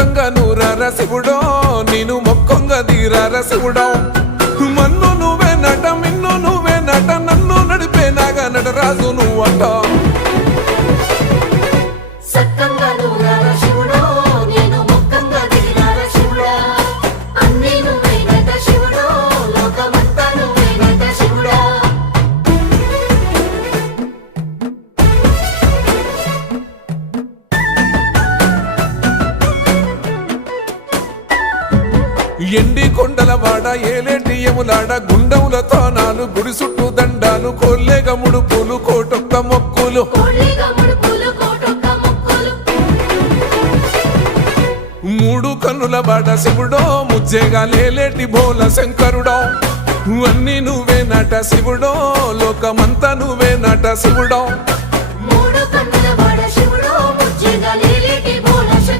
చక్కంగా నూరార శివుడో నేను మొక్కంగా దీరార శివుడో మన్ను నువ్వే నట మిన్ను నువ్వే నట నన్ను నడిపే నాగా నటరాజు నువ్వంట ఎండి కొండల వాడ ఏలేటి యములాడ గుండముల తానాలు గుడి చుట్టూ దండాలు కోల్లేగ ముడుపులు కోటొక్క మొక్కులు మూడు కన్నుల బాడ శివుడో ముజ్జేగా లేలేటి బోల శంకరుడో అన్ని నువ్వే నట శివుడో లోకమంతా నువ్వే నట శివుడో మూడు కన్నుల బాడ శివుడో ముజ్జేగా